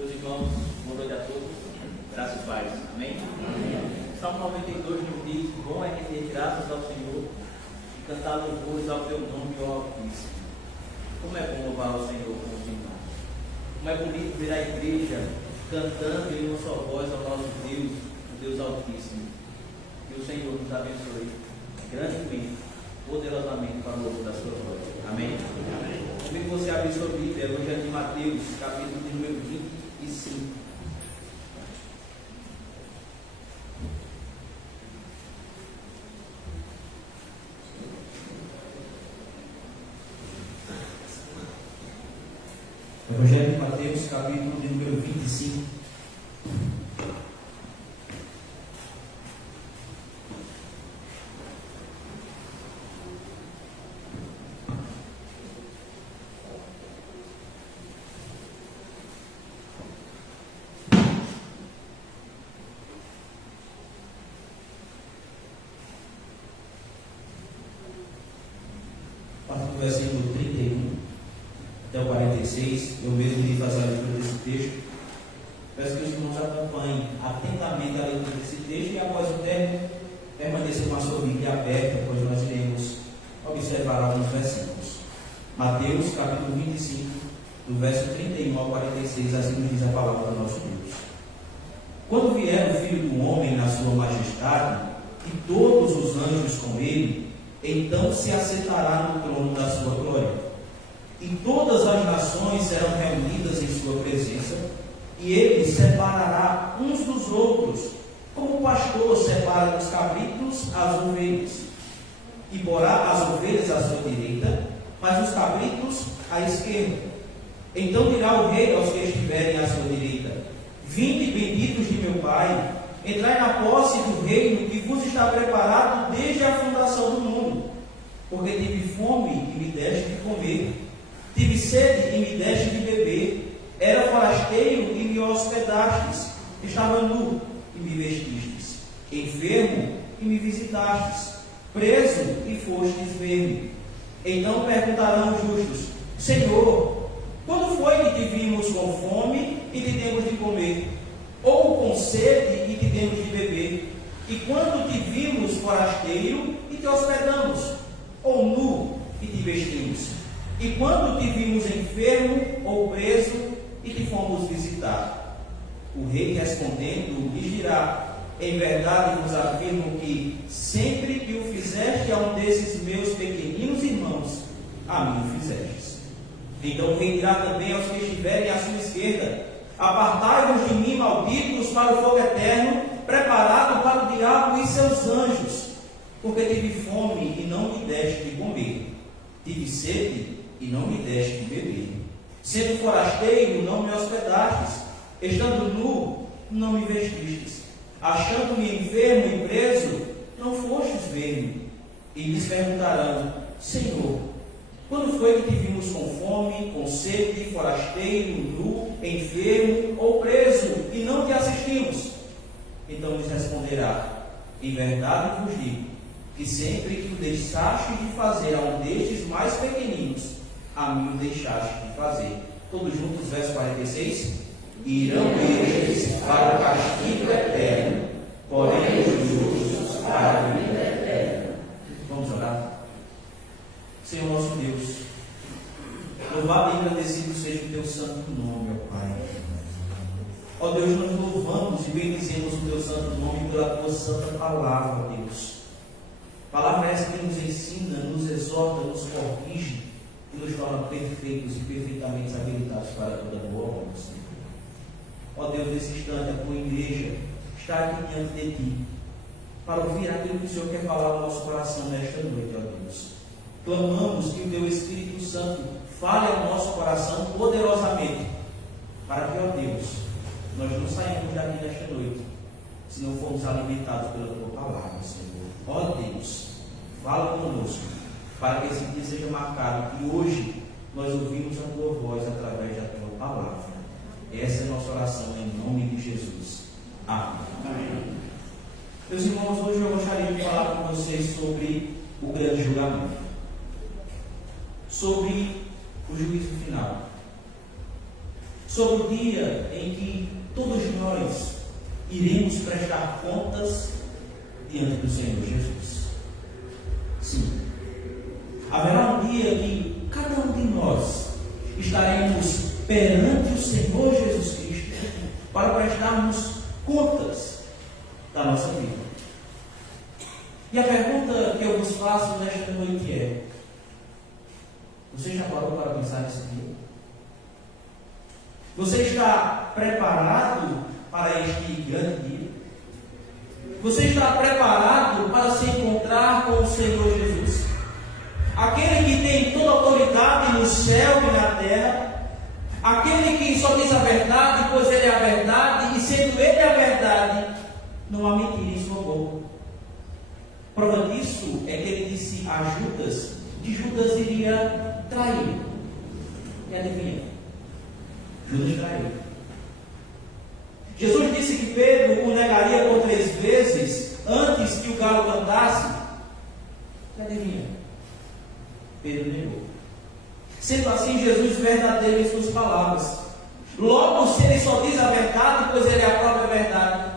Meus irmãos, boa noite a todos. Graças e paz. Amém? Salmo 92 nos diz: bom é render graças ao Senhor e cantar louvores ao teu nome, ó Altíssimo. Como é bom louvar ao Senhor com os irmãos. Como é bonito ver a igreja cantando em uma só voz ao nosso Deus, o Deus Altíssimo. Que o Senhor nos abençoe grandemente, poderosamente para o louvor da sua voz. Amém? Amém. Como que você abre sua Bíblia, Evangelho de Mateus, capítulo de número 25. Evangelho de Mateus, capítulo de número 25. Versículo 31 até o 46, eu mesmo irei fazer a leitura desse texto. Peço que os irmãos acompanhem atentamente a leitura desse texto e, após o término, permaneçam com a sua Bíblia aberta, pois nós iremos observar alguns versículos. Mateus, capítulo 25, do verso 31 ao 46, assim nos diz a palavra do nosso Deus. Quando vier o Filho do Homem na sua majestade, e todos os anjos com ele, então se assentará no trono da sua glória. E todas as nações serão reunidas em sua presença, e ele separará uns dos outros, como o pastor separa os cabritos as ovelhas. E porá as ovelhas à sua direita, mas os cabritos à esquerda. Então dirá o rei aos que estiverem à sua direita: vinde, benditos de meu Pai, entrai na posse do reino que vos está preparado desde a fundação do mundo. Porque tive fome e me deste de comer, tive sede e me deste de beber, era forasteiro e me hospedastes, estava nu e me vestistes, enfermo e me visitastes, preso e fostes ver-me. Então perguntarão os justos: Senhor, quando foi que te vimos com fome e te demos de comer, ou com sede e te demos de beber? E quando te vimos forasteiro e te hospedamos, ou nu e te vestimos? E quando te vimos enfermo ou preso e te fomos visitar? O rei respondendo lhes dirá: em verdade vos afirmo que sempre que o fizeste a um desses meus pequeninos irmãos, a mim o fizestes. Então o rei dirá também aos que estiverem à sua esquerda: apartai-vos de mim, malditos, para o fogo eterno, preparado para o diabo e seus anjos. Porque tive fome e não me deste de comer, tive sede e não me deste de beber, sendo forasteiro, não me hospedastes, estando nu, não me vestistes, achando-me enfermo e preso, não fostes ver-me. E lhes perguntarão: Senhor, quando foi que te vimos com fome, com sede, forasteiro, nu, enfermo ou preso, e não te assistimos? Então lhes responderá: em verdade vos digo, que sempre que o deixaste de fazer a um destes mais pequeninos, a mim o deixaste de fazer. Todos juntos, verso 46. Irão eles para o castigo eterno, porém os justos para a vida eterna. Vamos orar. Senhor nosso Deus, louvado e agradecido seja o teu santo nome, ó Pai. Ó Deus, nós louvamos e bendizemos o teu santo nome pela tua santa palavra, Deus. Palavra essa que nos ensina, nos exorta, nos corrige e nos torna perfeitos e perfeitamente habilitados para toda boa obra, Senhor. Ó Deus, nesse instante, a tua igreja está aqui diante de ti para ouvir aquilo que o Senhor quer falar ao nosso coração nesta noite, ó Deus. Clamamos que o teu Espírito Santo fale ao nosso coração poderosamente, para que, ó Deus, nós não saímos daqui nesta noite se não formos alimentados pela tua palavra, Senhor. Ó Deus, fala conosco, para que esse dia seja marcado, que hoje nós ouvimos a tua voz através da tua palavra. Essa é a nossa oração, em nome de Jesus. Amém. Amém. Meus irmãos, hoje eu gostaria de falar com vocês sobre o grande julgamento, sobre o juízo final. sobre o dia em que todos nós iremos prestar contas diante do Senhor Jesus. Sim, haverá um dia que cada um de nós estaremos perante o Senhor Jesus Cristo para prestarmos contas da nossa vida. E a pergunta que eu vos faço nesta noite é: você já parou para pensar nesse dia? Você está preparado para este grande dia? Você está preparado para se encontrar com o Senhor Jesus? Aquele que tem toda a autoridade no céu e na terra, aquele que só diz a verdade, pois Ele é a verdade, e sendo Ele a verdade, não há mentira em sua boca. Prova disso é que Ele disse a Judas que Judas iria trair. E adivinha? Judas traiu. Jesus disse que Pedro o negaria por 3 vezes antes que o galo cantasse. E adivinha? Pedro negou. Sendo assim, Jesus verdadeiro em suas palavras. Logo, se Ele só diz a verdade, pois Ele é a própria verdade,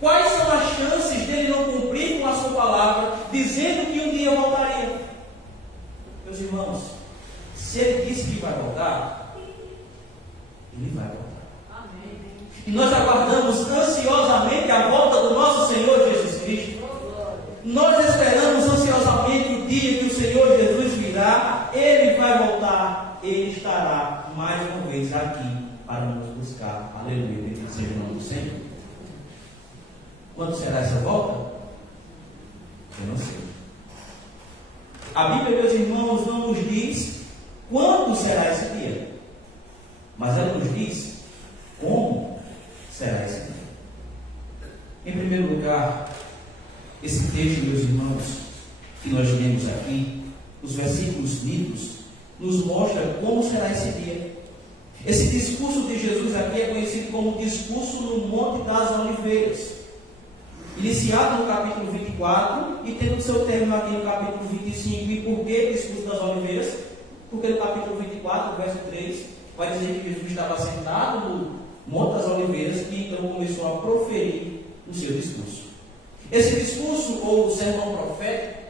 quais são as chances dele não cumprir com a sua palavra, dizendo que um dia voltaria? Meus irmãos, se Ele disse que vai voltar, Ele vai voltar. Amém. E nós aguardamos ansiosamente a volta do nosso Senhor Jesus Cristo. Nós esperamos ansiosamente o dia que o Senhor Jesus virá. Ele vai voltar. Ele estará mais uma vez aqui para nos buscar. Aleluia. Bendito seja o nome do Senhor. Quando será essa volta? Eu não sei. A Bíblia, meus irmãos, não nos diz quando será esse dia, mas ela nos diz como será esse dia. Em primeiro lugar, esse texto, meus irmãos, que nós lemos aqui, os versículos lidos, nos mostra como será esse dia. Esse discurso de Jesus aqui é conhecido como discurso no Monte das Oliveiras, iniciado no capítulo 24 e tendo seu término aqui no capítulo 25. E por que discurso das oliveiras? Porque no capítulo 24, verso 3, vai dizer que Jesus estava sentado no Monte das Oliveiras e então começou a proferir o seu discurso. Esse discurso, ou sermão profético,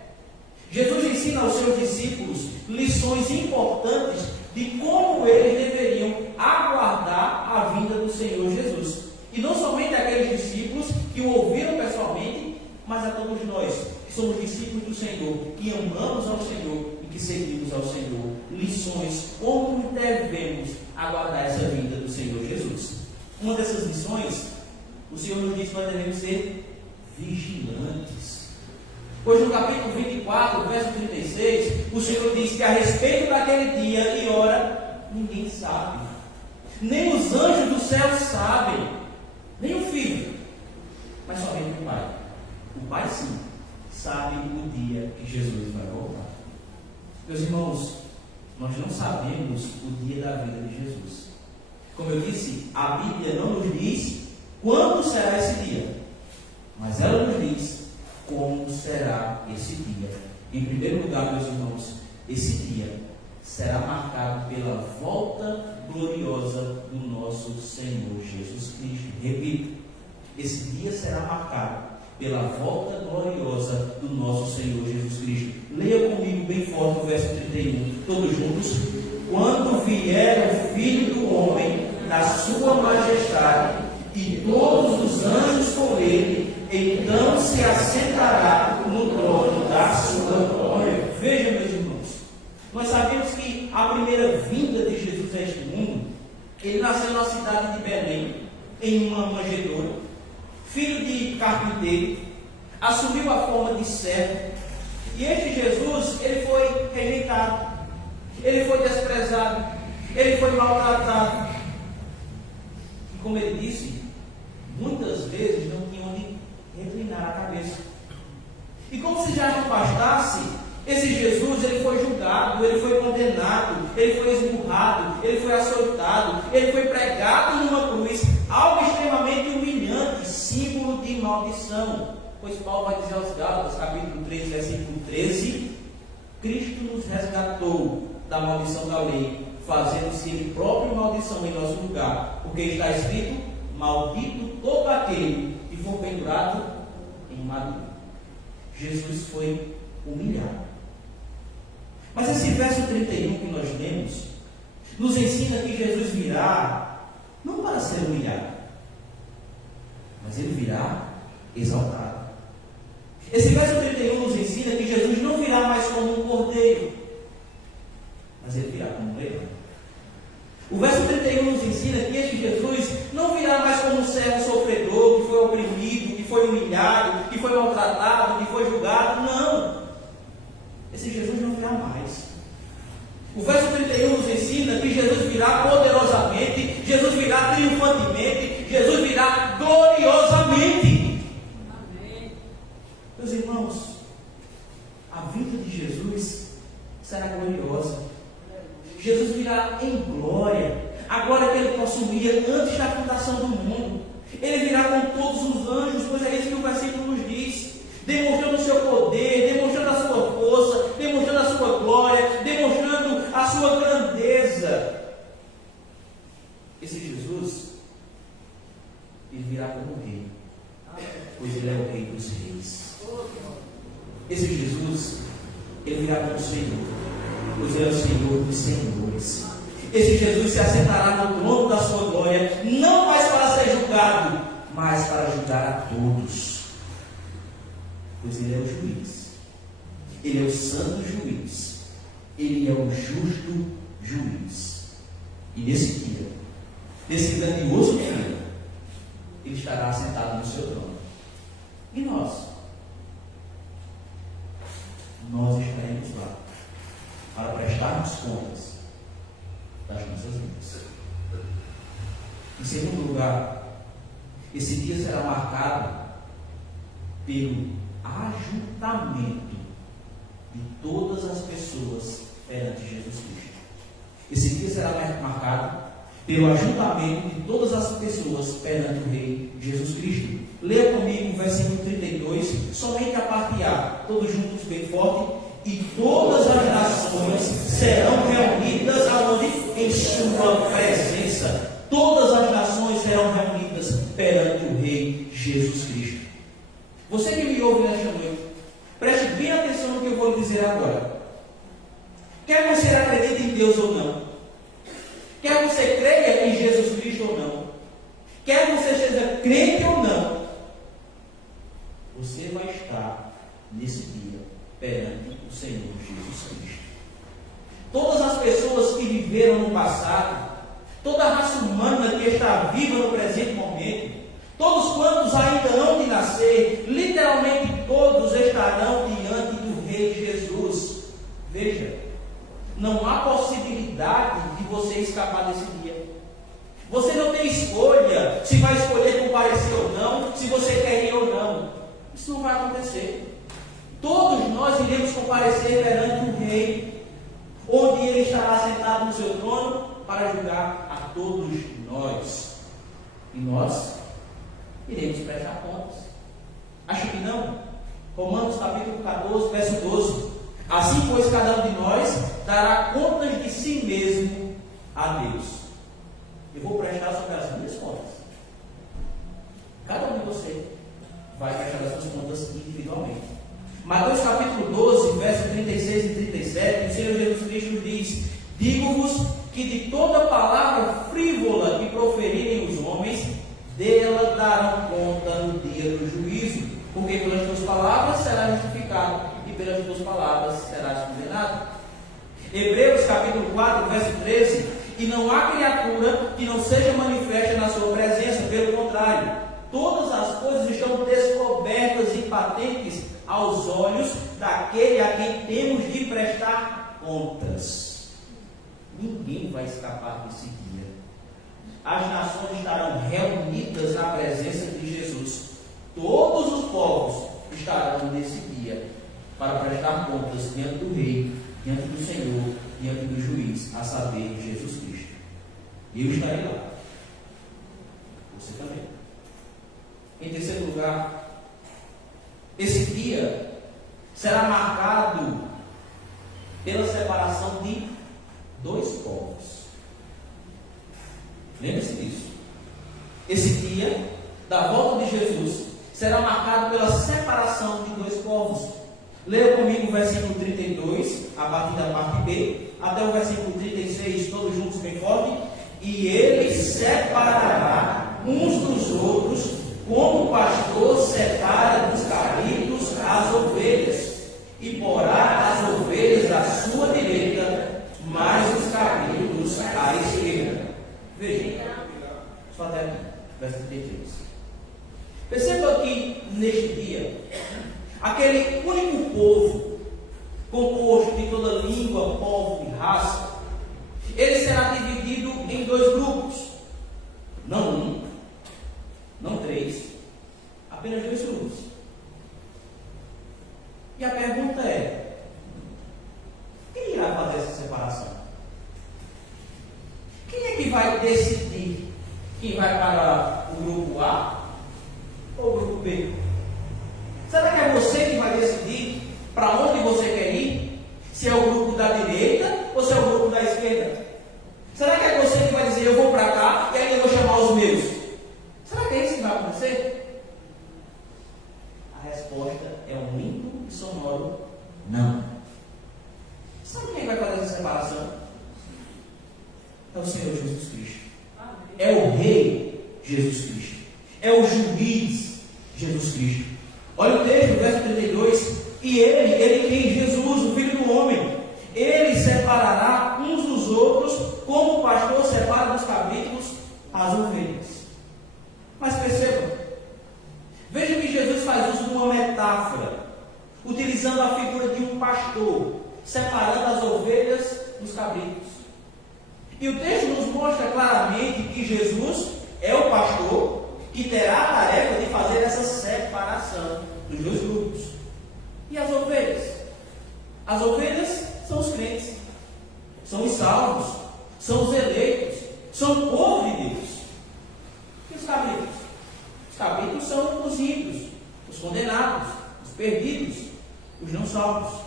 Jesus ensina aos seus discípulos lições importantes de como eles deveriam aguardar a vinda do Senhor Jesus. E não somente aqueles discípulos que o ouviram pessoalmente, mas a todos nós, que somos discípulos do Senhor, que amamos ao Senhor e que seguimos ao Senhor. Lições, como devemos aguardar essa vinda do Senhor Jesus. Uma dessas lições, o Senhor nos diz que nós devemos ser vigilantes. Pois no capítulo 24, verso 36, o Senhor diz que a respeito daquele dia e hora, ninguém sabe. Nem os anjos do céu sabem, nem o Filho, mas somente o Pai. O Pai sim, sabe o dia que Jesus vai voltar. Meus irmãos, nós não sabemos o dia da vida de Jesus. Como eu disse, a Bíblia não nos diz quando será esse dia, mas ela nos diz como será esse dia. Em primeiro lugar, meus irmãos, esse dia será marcado pela volta gloriosa do nosso Senhor Jesus Cristo. Repito, esse dia será marcado pela volta gloriosa do nosso Senhor Jesus Cristo. Leia comigo bem forte o verso 31, todos juntos. Quando vier o Filho do Homem na sua majestade e todos os anjos com ele, então se assentará no trono da sua glória. Veja, meus irmãos, nós sabemos que a primeira vinda de Jesus a este mundo, ele nasceu na cidade de Belém, em uma manjedoura, filho de carpinteiro, assumiu a forma de servo, e este Jesus, ele foi rejeitado, ele foi desprezado, ele foi maltratado, e como ele disse, muitas vezes não tinha onde reclinar a cabeça. E como se já não bastasse, esse Jesus, ele foi julgado, ele foi condenado, ele foi esmurrado, ele foi açoitado, ele foi pregado numa cruz, algo extremamente humilhante, símbolo de maldição. Pois Paulo vai dizer aos Gálatas, capítulo 3, versículo 13, Cristo nos resgatou da maldição da lei, fazendo-se ele próprio maldição em nosso lugar, porque está escrito: maldito todo aquele que for pendurado em madeira. Jesus foi humilhado. Mas esse verso 31 que nós lemos nos ensina que Jesus virá não para ser humilhado, mas ele virá exaltado. Esse verso 31 nos ensina que Jesus não virá mais como um cordeiro, mas ele virá como um leão. O verso 31 nos ensina que este Jesus não virá mais como um servo sofredor, que foi oprimido, que foi humilhado, que foi maltratado, que foi julgado. Não! Esse Jesus não virá mais. O verso 31 nos ensina que Jesus virá poderosamente, Jesus virá triunfantemente, Jesus virá gloriosamente. Amém. Meus irmãos, a vinda de Jesus será gloriosa. Jesus virá em glória, a glória que ele possuía antes da fundação do mundo. Ele virá com todos os anjos, pois é isso que o versículo nos diz, demonstrando o seu poder, demonstrando a sua força, demonstrando a sua glória, demonstrando a sua grandeza. Esse Jesus, ele virá como rei, pois ele é o rei dos reis. Esse Jesus, ele virá como Senhor, pois ele é o Senhor dos senhores. Esse Jesus se assentará no trono da sua glória, não mais para ser julgado, mas para julgar a todos. Pois ele é o juiz, ele é o santo juiz, ele é o justo juiz. E nesse dia, nesse grandioso dia, ele estará assentado no seu trono. E nós? Nós estaremos lá para prestarmos contas das nossas vidas. Em segundo lugar, esse dia será marcado pelo ajuntamento de todas as pessoas perante Jesus Cristo. Esse dia será marcado pelo ajuntamento de todas as pessoas perante o Rei Jesus Cristo. Leia comigo o versículo 32, somente a parte A, todos juntos bem forte. E todas as nações serão reunidas aonde? Em sua presença. Todas as nações serão reunidas perante o Rei Jesus Cristo. Você que me ouve nesta noite, preste bem atenção no que eu vou lhe dizer agora. Quer você acredite em Deus ou não, quer você creia em Jesus Cristo ou não, quer você seja crente ou não, você vai estar nesse dia perante o Senhor Jesus Cristo. Todas as pessoas que viveram no passado, toda a raça humana que está viva no presente momento, todos quantos ainda hão de nascer, literalmente todos estarão diante do Rei Jesus. Veja, não há possibilidade de você escapar desse dia. Você não tem escolha se vai escolher comparecer ou não, se você quer ir ou não. Isso não vai acontecer. Todos nós iremos comparecer perante o Rei, onde ele estará sentado no seu trono para julgar a todos nós. E nós iremos prestar contas. Acho que não? Romanos capítulo 14, verso 12. Assim, pois, cada um de nós dará contas de si mesmo a Deus. Eu vou prestar sobre as minhas contas. Cada um de vocês vai prestar as suas contas individualmente. Mateus capítulo 12, versos 36 e 37, o Senhor Jesus Cristo nos diz: digo-vos que de toda palavra frívola que proferirem os homens, dela darão conta no dia do juízo, porque pelas tuas palavras serás justificado, e pelas tuas palavras serás condenado. Hebreus capítulo 4, verso 13: e não há criatura que não seja manifesta na sua presença, pelo contrário, todas as coisas estão descobertas e patentes aos olhos daquele a quem temos de prestar contas. Ninguém vai escapar desse dia. As nações estarão reunidas na presença de Jesus. Todos os povos estarão nesse dia para prestar contas diante do Rei, diante do Senhor, diante do Juiz, a saber, Jesus Cristo. Eu estarei lá. Você também. Em terceiro lugar, esse dia será marcado pela separação de dois povos. Esse dia da volta de Jesus será marcado pela separação de dois povos. Leia comigo o versículo 32, a partir da parte B, até o versículo 36, todos juntos bem forte. E ele separará uns dos outros, como o pastor separa dos cabritos as ovelhas, e porá as ovelhas à sua direita, mas os cabritos à esquerda. Veja, só até aqui, verso 33. Perceba que neste dia, aquele único povo, composto de toda língua, povo e raça, ele será dividido em dois grupos. Não um, não três, apenas dois grupos. E a pergunta é: quem irá fazer essa separação? Quem é que vai decidir quem vai para o grupo A ou o grupo B? Será que é você que vai decidir para onde você quer ir? Se é o grupo da direita ou se é o grupo da esquerda? Será que é você que vai dizer: eu vou para cá e aí eu vou chamar os meus? Será que é isso que vai acontecer? A resposta é um limpo e sonoro não. Sabe quem vai fazer essa separação? É o Senhor Jesus Cristo. É o Rei Jesus Cristo. É o Juiz Jesus Cristo. Olha o texto, verso 32. E ele tem Jesus, o Filho do Homem. Ele separará uns dos outros, como o pastor separa dos cabritos as ovelhas. Mas perceba, veja que Jesus faz uso de uma metáfora, utilizando a figura de um pastor, separando as ovelhas dos cabritos. E o texto nos mostra claramente que Jesus é o pastor que terá a tarefa de fazer essa separação dos dois grupos. E as ovelhas? As ovelhas são os crentes, são os salvos, são os eleitos, são o povo de Deus. E os cabritos? Os cabritos são os ímpios, os condenados, os perdidos, os não salvos.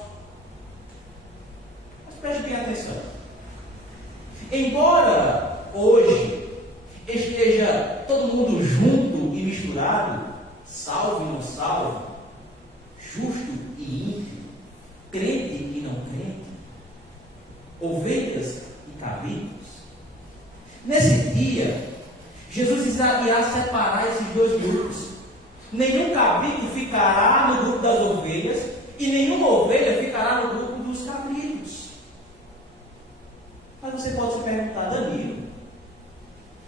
Mas preste bem atenção. Embora hoje esteja todo mundo junto e misturado, salvo e não salvo, justo e ímpio, crente e não crente, ovelhas e cabritos, nesse dia, Jesus irá separar esses dois grupos. Nenhum cabrito ficará no grupo das ovelhas e nenhuma ovelha ficará no grupo dos cabritos. Mas você pode se perguntar: Danilo,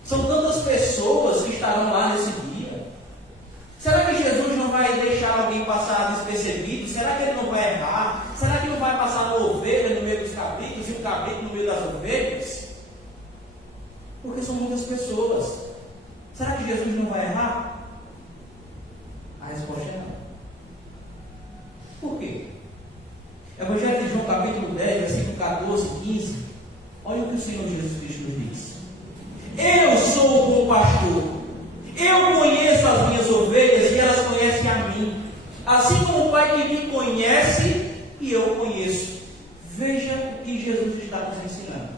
são tantas pessoas que estarão lá nesse dia. Será que Jesus não vai deixar alguém passar despercebido? Será que ele não vai errar? Será que não vai passar uma ovelha no meio dos cabritos e um cabrito no meio das ovelhas? Porque são muitas pessoas. Será que Jesus não vai errar? A resposta é não. Por quê? Evangelho de João capítulo 10, versículo 14 e 15. Olha o que o Senhor Jesus Cristo nos diz. Eu sou o bom pastor. Eu conheço as minhas ovelhas e elas conhecem a mim. Assim como o Pai que me conhece e eu conheço. Veja o que Jesus está nos ensinando.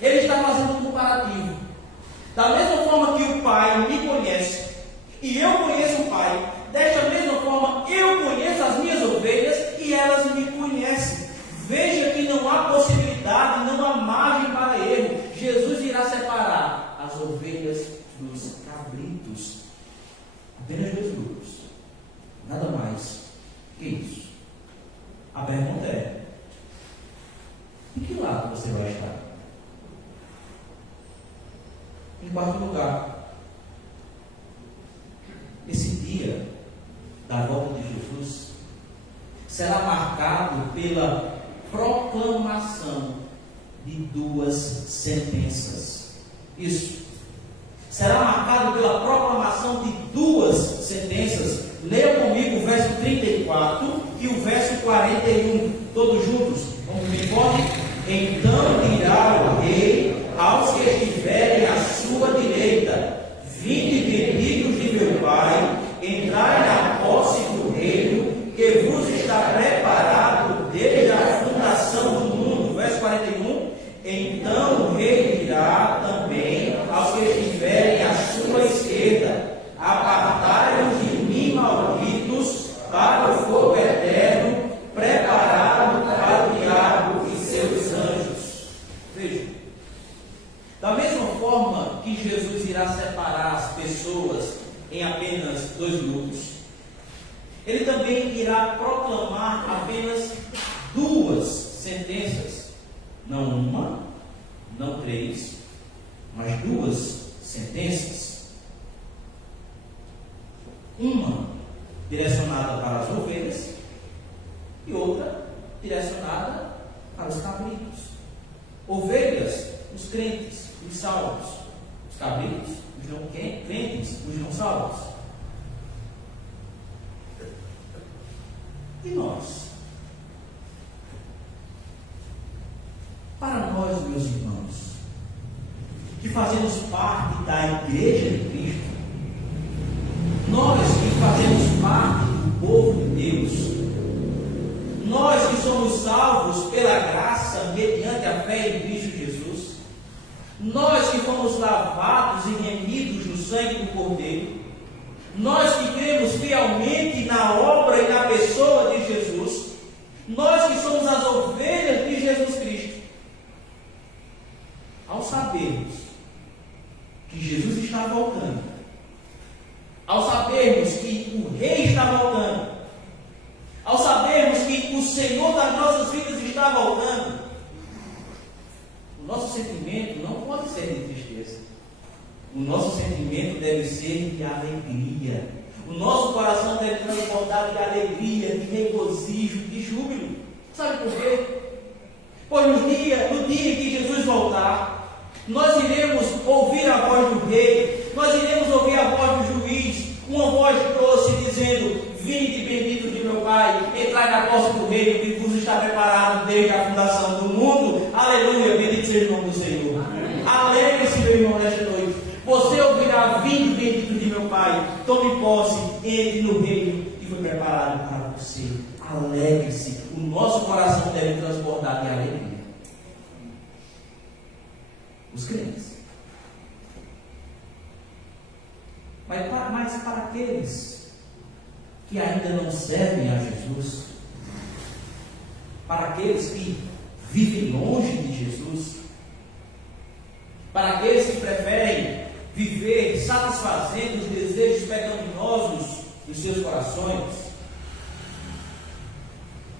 Ele está fazendo um comparativo. Da mesma forma que o Pai me conhece e eu conheço o Pai, desta mesma forma eu conheço as minhas ovelhas e elas me conhecem. Veja que não há possibilidade, não há margem para erro. Jesus irá separar as ovelhas dos cabritos. Apenas dois grupos. Nada mais que isso. A pergunta é: em que lado você vai estar? Em quarto lugar, esse dia da volta de Jesus será marcado pela proclamação de duas sentenças. Isso. Será marcado pela proclamação de duas sentenças. Leia comigo o verso 34 e o verso 41. Todos juntos. Vamos bem forte? Então dirá o rei aos que estiverem à sua direita: vinde benditos de meu Pai, entrai na posse do reino que vos está preparado desde a fundação do mundo. Verso 41. Então o rei dirá também aos que estiverem à sua que Jesus irá separar as pessoas em apenas 2 grupos. Ele também irá proclamar apenas 2 sentenças. Não uma, não 3, mas 2 sentenças. Uma direcionada para as ovelhas e outra direcionada para os cabritos. Ovelhas, os crentes, os salvos. Os cabritos, os não crentes, os não salvos. E nós? Para nós, meus irmãos, que fazemos parte da Igreja de Cristo, nós que fazemos parte do povo de Deus, nós que somos salvos pela graça mediante a fé em Cristo Jesus, nós que fomos lavados e remidos no sangue do Cordeiro, nós que cremos fielmente na obra e na pessoa de Jesus, nós que somos as ovelhas de Jesus Cristo, ao sabermos que Jesus está voltando, ao sabermos que o Rei está voltando, ao sabermos que o Senhor das nossas vidas está voltando, o nosso sentimento não pode ser de tristeza. O nosso sentimento deve ser de alegria. O nosso coração deve transbordar de alegria, de regozijo, de júbilo. Sabe por quê? Pois no dia em que Jesus voltar, nós iremos ouvir a voz do Rei, nós iremos ouvir a voz do Juiz, uma voz doce dizendo: vinde bendito de meu Pai, entrai na posse do reino que vos está preparado desde a fundação do mundo. Aleluia, bendito seja o nome do Senhor. Alegre-se, meu irmão, nesta noite. Você ouvirá: vinde bendito de meu Pai, tome posse, entre no reino que foi preparado para você. Alegre-se, o nosso coração deve transbordar de alegria. Os crentes. Mas para aqueles que ainda não servem a Jesus, para aqueles que vivem longe de Jesus, para aqueles que preferem viver satisfazendo os desejos pecaminosos dos seus corações,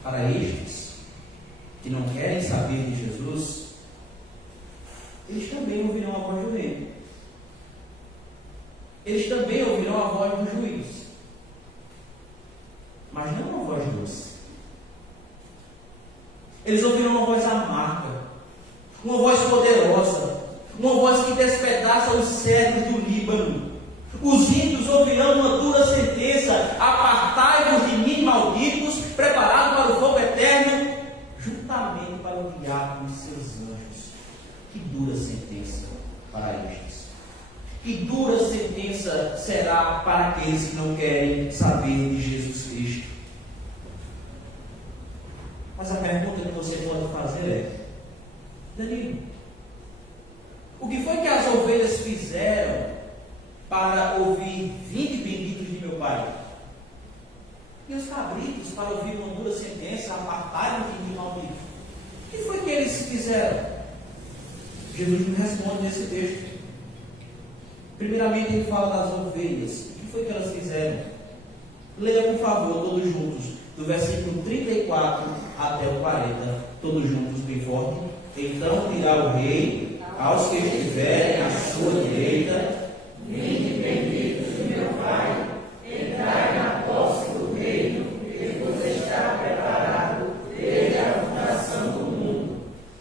para estes que não querem saber de Jesus, eles também ouvirão a voz do Rei. Eles também ouvirão a voz do Juiz, mas não uma voz doce. Eles ouvirão uma voz amarga, uma voz poderosa, uma voz que despedaça os cedros do Líbano. Os ímpios ouvirão uma dura sentença: apartai-vos de mim, malditos, preparado para o fogo eterno, juntamente para o diabo e seus anjos. Que dura sentença para estes. Que dura sentença será para aqueles que não querem saber de Jesus Cristo. Mas a pergunta que você pode fazer é: Danilo, o que foi que as ovelhas fizeram para ouvir: vinde benditos de meu Pai? E os cabritos para ouvir uma dura sentença: apartai-vos de mim, maldito? O que foi que eles fizeram? Jesus nos responde nesse texto. Primeiramente ele fala das ovelhas. O que foi que elas fizeram? Leia, por favor, todos juntos, do versículo 34 até o 40, todos juntos, bem forte. Então dirá o Rei aos que estiverem à sua direita: vinde benditos de meu Pai, entrai na posse do reino que vos está preparado desde a fundação do mundo.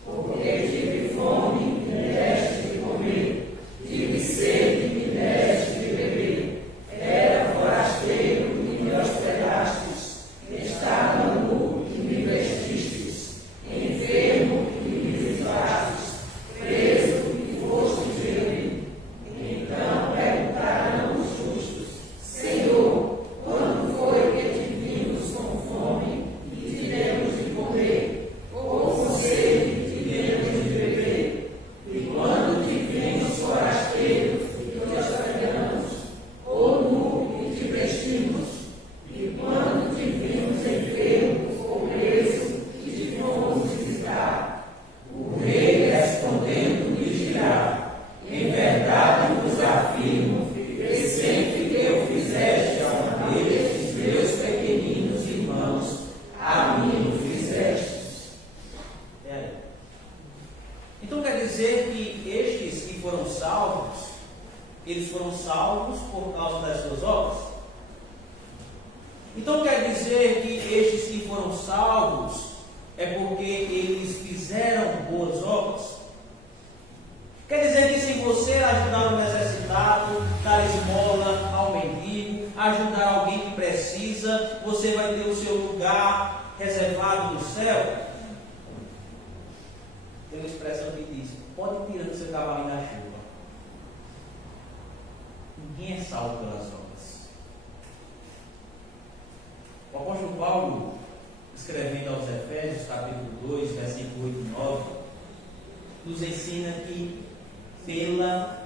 Porque tive fome e me deste de comer, tive sede e me deste de beber, era forasteiro e me hospedastes, estava nu e me vestistes, enfermo e me vistastes, preso e fostes ver mim. Então eles foram salvos por causa das suas obras? Então quer dizer que estes que foram salvos é porque eles fizeram boas obras? Quer dizer que se você ajudar o necessitado, dar esmola ao mendigo, ajudar alguém que precisa, você vai ter o seu lugar reservado no céu? Tem uma expressão que diz: pode tirar o seu cavalinho da chuva. Ninguém é salvo pelas obras. O apóstolo Paulo, escrevendo aos Efésios, capítulo 2, versículo 8 e 9, nos ensina que pela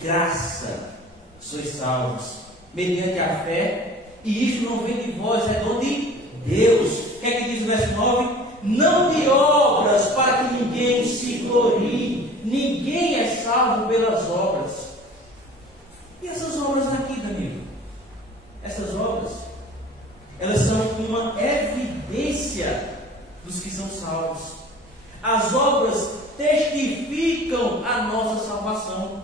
graça sois salvos, mediante a fé, e isto não vem de vós, é dom de Deus. O que é que diz o verso 9? Não de obras, para que ninguém se glorie. Ninguém é salvo pelas obras. E essas obras aqui, Danilo? Essas obras, elas são uma evidência dos que são salvos. As obras testificam a nossa salvação.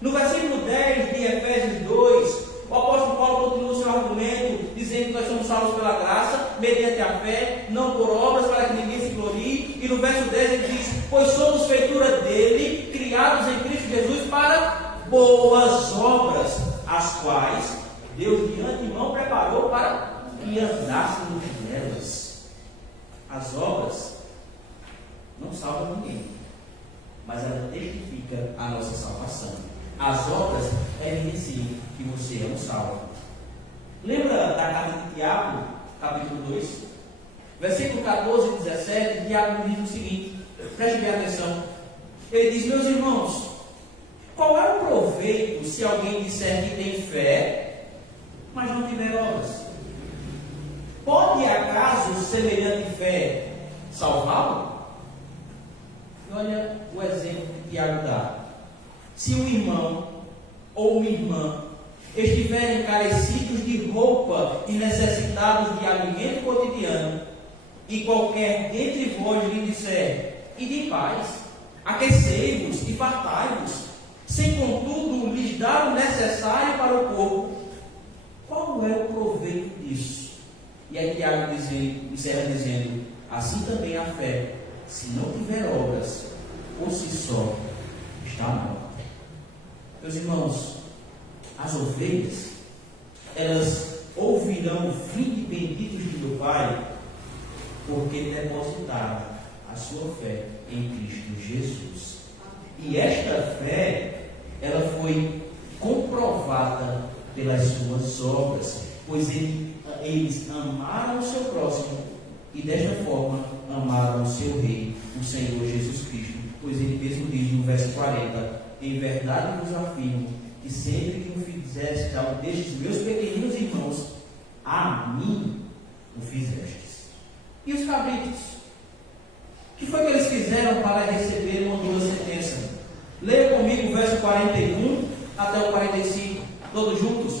No versículo 10 de Efésios 2, o apóstolo Paulo continua o seu argumento, dizendo que nós somos salvos pela graça, mediante a fé, não por obras, para que ninguém se glorie. E no verso 10 ele diz: pois somos feitura dele, criados em Cristo Jesus para boas obras, as quais Deus de antemão preparou para que andássemos nelas. As obras não salvam ninguém, mas ela testifica a nossa salvação. As obras evidenciam que você é um salvo. Lembra da carta de Tiago, capítulo 2? Versículo 14 e 17, Tiago diz o seguinte, preste bem atenção. Ele diz: meus irmãos, qual é o proveito se alguém disser que tem fé, mas não tiver obras? Pode acaso semelhante fé salvá-lo? E olha o exemplo que Tiago dá. Se um irmão ou uma irmã estiverem carecidos de roupa e necessitados de alimento cotidiano, e qualquer dentre vós lhe disser: ide em paz, aquecei-vos e fartai-vos, sem contudo lhes dar o necessário para o corpo, qual é o proveito disso? E aí Tiago encerra dizendo: assim também a fé, se não tiver obras, por si só está morta. Meus irmãos, as ovelhas, elas ouvirão o fim benditos de meu Pai, porque depositaram a sua fé em Cristo Jesus. E esta fé, ela foi comprovada pelas suas obras, pois eles amaram o seu próximo e desta forma amaram o seu Rei, o Senhor Jesus Cristo. Pois ele mesmo diz no verso 40: em verdade vos afirmo que sempre que o fizeste a um destes meus pequeninos irmãos, a mim o fizestes. E os cabritos? O que foi que eles fizeram para receber uma dura sentença? Leia comigo o verso 41 até o 45, todos juntos.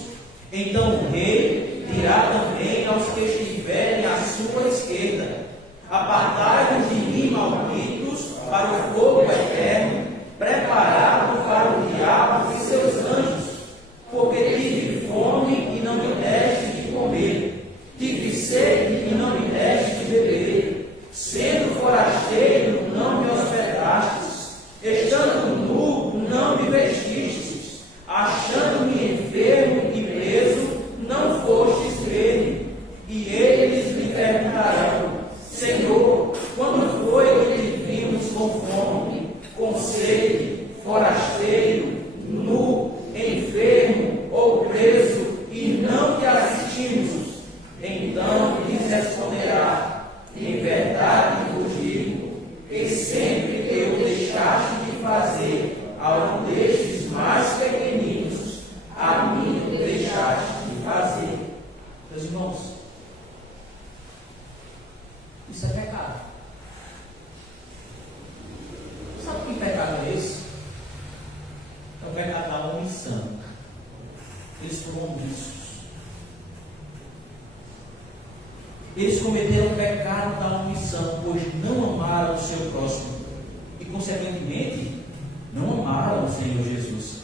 Então o rei dirá também aos que estiverem à sua esquerda: apartai-vos de mim, malditos, para o fogo eterno, preparado para o diabo e seus anjos, porque tive fome e não me deste de comer, tive sede e não me deste de beber, sendo forasteiro não me hospedastes, estando nu não me vestistes, achando-me enfermo e preso não fostes ver-me. E eles me perguntarão: Senhor, quando foi que te vimos com fome, com sede, forasteiro, nu, enfermo ou preso, e não te assistimos? Então lhes responderá: em verdade vos digo, que sempre que eu deixaste de fazer a um destes mais pequeninos, a mim o deixaste de fazer. Meus irmãos, isso é pecado. Sabe que pecado é esse? É o pecado da omissão. Eles foram omissos. Eles cometeram o pecado da omissão, pois não amaram o seu próximo e, consequentemente, não amaram o Senhor Jesus.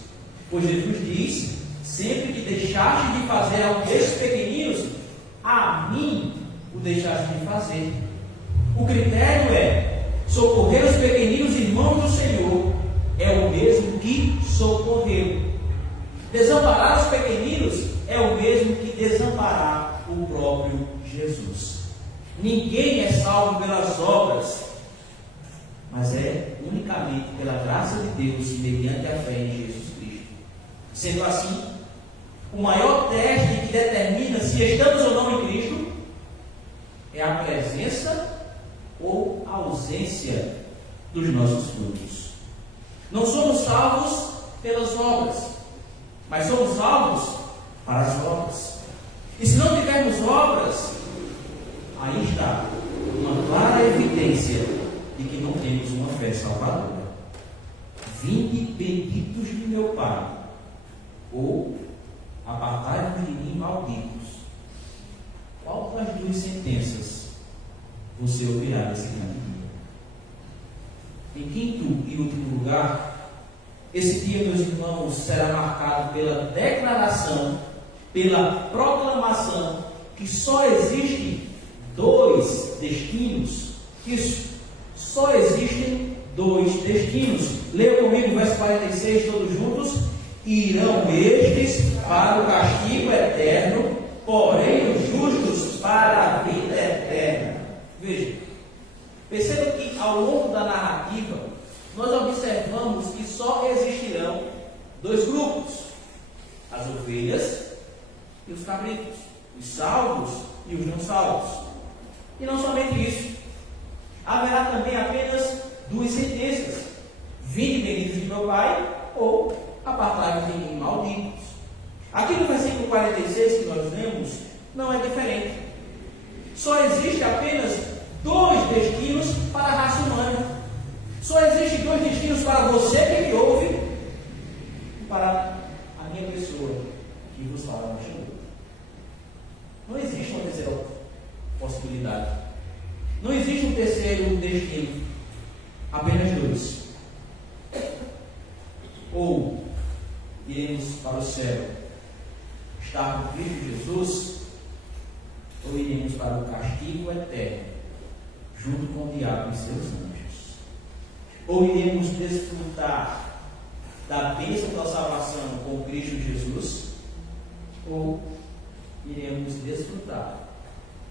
Pois Jesus diz: sempre que deixaste de fazer ao desses pequeninos, a mim o deixaste de fazer. O critério é: socorrer os pequeninos irmãos do Senhor é o mesmo que socorrer. Desamparar os pequeninos é o mesmo que desamparar o próprio Jesus. Ninguém é salvo pelas obras, mas é unicamente pela graça de Deus, mediante a fé em Jesus Cristo. Sendo assim, o maior teste que determina se estamos ou não em Cristo é a presença ou a ausência dos nossos frutos. Não somos salvos pelas obras, mas somos salvos para as obras. E se não tivermos obras, aí está uma clara evidência de que não temos uma fé salvadora. Vinde benditos de meu Pai, ou apartai-vos de mim, malditos. Qual das duas sentenças você ouvirá nesse grande dia? Em quinto e último lugar, esse dia, meus irmãos, será marcado pela declaração, pela proclamação, que só existem dois destinos. Isso, só existem dois destinos. Leia comigo o verso 46, todos juntos. Irão estes para o castigo eterno, porém os justos para a vida eterna. Veja, perceba que ao longo da narrativa, nós observamos que só existirão dois grupos: as ovelhas e os cabritos, os salvos e os não salvos. E não somente isso, haverá também apenas duas sentenças: vinde benditos de meu Pai, ou apartai-vos de mim, malditos. Aqui no versículo 46 que nós lemos, não é diferente. Só existe apenas dois destinos para a raça humana. Só existem dois destinos para você que me ouve e para a minha pessoa que vos fala nesta noite. Não existe uma terceira possibilidade. Não existe um terceiro destino. Apenas dois. Ou iremos para o céu, estar com Cristo Jesus, ou iremos para o castigo eterno, junto com o diabo e seus anjos. Ou iremos desfrutar da bênção da salvação com Cristo Jesus, ou iremos desfrutar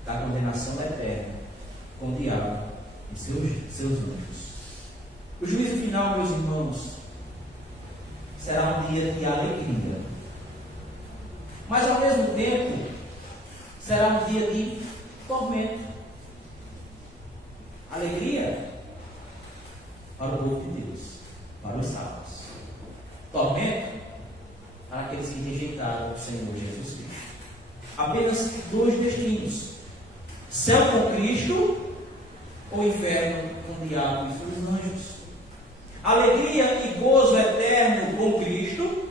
da condenação eterna com o diabo e seus anjos. O juízo final, meus irmãos, será um dia de alegria, mas ao mesmo tempo será um dia de tormento. Alegria para o povo de Deus, para os salvos. Tormento para aqueles que rejeitaram o Senhor Jesus Cristo. Apenas dois destinos: céu com Cristo ou inferno com o diabo e seus anjos. Alegria e gozo eterno com Cristo,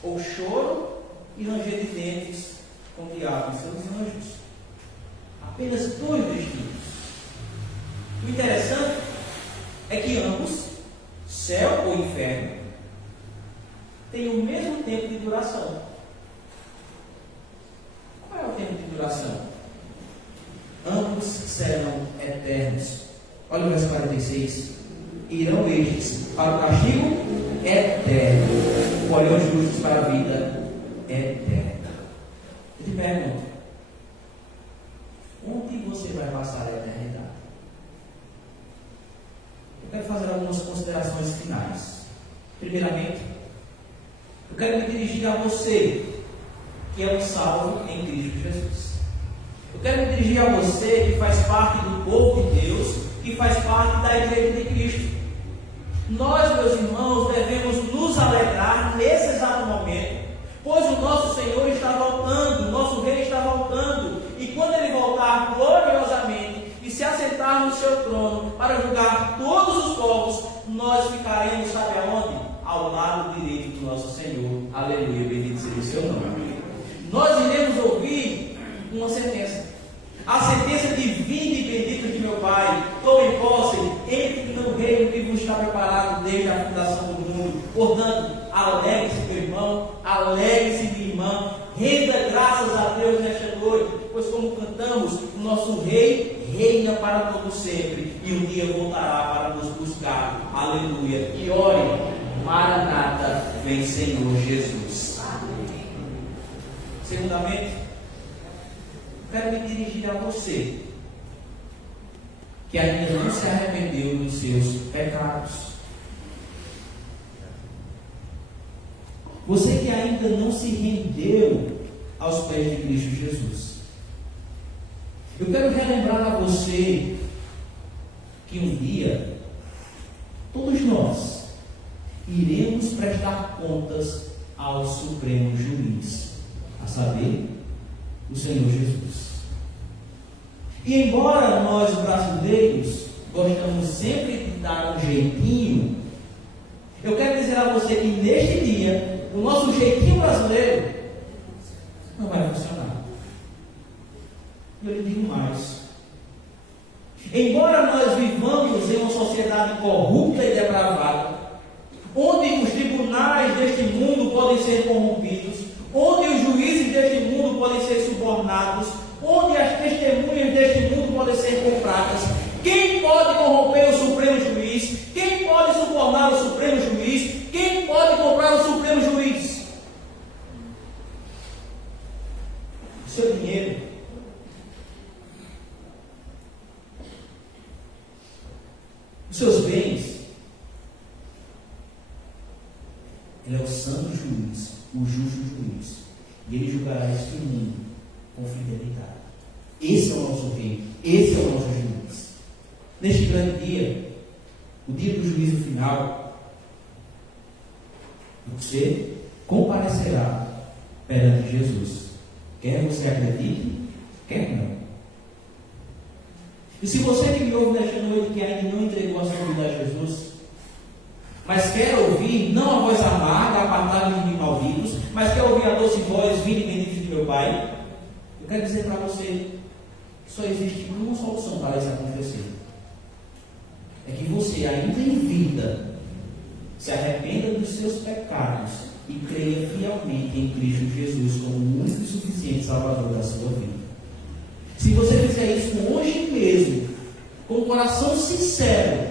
ou choro e ranger de dentes com o diabo e seus anjos. Apenas dois destinos. O interessante é que ambos, céu ou inferno, têm o mesmo tempo de duração. Qual é o tempo de duração? Ambos serão eternos. Olha o verso 46. Irão estes para o castigo eterno, porém os justos para a vida eterna. Eu te pergunto: onde você vai passar a eternidade? Eu quero fazer algumas considerações finais. Primeiramente, eu quero me dirigir a você que é um salvo em Cristo Jesus. Eu quero me dirigir a você que faz parte do povo de Deus, que faz parte da igreja de Cristo. Nós, meus irmãos, devemos nos alegrar nesse exato momento, pois o nosso Senhor está voltando, o nosso Rei está voltando, e quando Ele voltar gloriosamente e se assentar no seu trono para julgar todos os povos, nós ficaremos, sabe aonde? Ao lado direito do nosso Senhor. Aleluia, bendito seja o seu nome. Nós iremos ouvir uma sentença. A sentença de vinde benditos de meu Pai, tome posse, entre no reino que vos está preparado desde a fundação do mundo. Portanto, alegre-se irmão, alegre-se de irmã, renda graças a Deus nesta noite, pois como cantamos, o nosso Rei reina para todo sempre e um dia voltará para nos buscar. Aleluia. E ore, Maranata, vem Senhor Jesus. Segundamente, quero me dirigir a você que ainda não se arrependeu dos seus pecados. Você que ainda não se rendeu aos pés de Cristo Jesus. Eu quero relembrar a você que um dia todos nós iremos prestar contas ao Supremo Juiz, a saber, o Senhor Jesus. E embora nós brasileiros gostamos sempre de dar um jeitinho, eu quero dizer a você que neste dia, o nosso jeitinho brasileiro não vai funcionar. E eu lhe digo mais. Embora nós vivamos em uma sociedade corrupta e depravada, onde os tribunais deste mundo podem ser corrompidos, onde os juízes deste mundo podem ser subornados, onde as testemunhas deste mundo podem ser compradas, quem pode corromper o Supremo Juiz? Quem pode subornar o Supremo Juiz? Quem pode comprar o Supremo Juiz? O seu dinheiro, os seus bens. Ele é o santo juiz, o justo juiz, e ele julgará este mundo com fidelidade. Esse é o nosso rei, esse é o nosso juiz. Neste grande dia, o dia do juízo final, você comparecerá perante Jesus. Quer você acredite, quer não. E se você que me ouve nesta noite que ainda não entregou a sua vida a Jesus, mas quer ouvir, não a voz amarga, apartada de mim malditos, mas quer ouvir a doce voz, vinde bendito de meu Pai, eu quero dizer para você que só existe uma solução para isso acontecer. É que você, ainda em vida, se arrependa dos seus pecados e creia fielmente em Cristo Jesus como o único e suficiente Salvador da sua vida. Se você fizer isso hoje mesmo, com o coração sincero,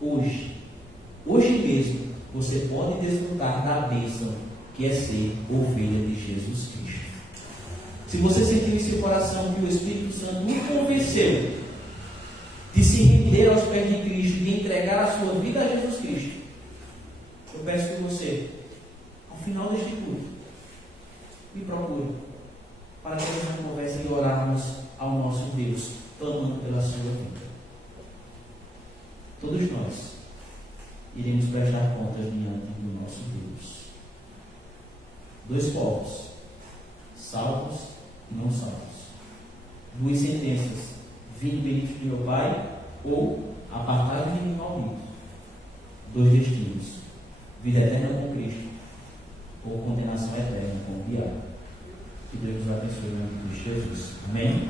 hoje mesmo, você pode desfrutar da bênção que é ser ovelha de Jesus Cristo. Se você sentiu em seu coração que o Espírito Santo o convenceu de se render aos pés de Cristo, de entregar a sua vida a Jesus Cristo, eu peço que você, ao final deste culto, me procure para que nós conversemos e orarmos ao nosso Deus, clamando pela sua vida. Todos nós iremos prestar contas diante do nosso Deus. Dois povos, salvos e não salvos. Duas sentenças: vinde bendito de meu Pai, ou apartai de mim maldito. Dois destinos: vida eterna com Cristo, ou condenação eterna com o diabo. Que Deus nos abençoe em nome de Jesus. Amém?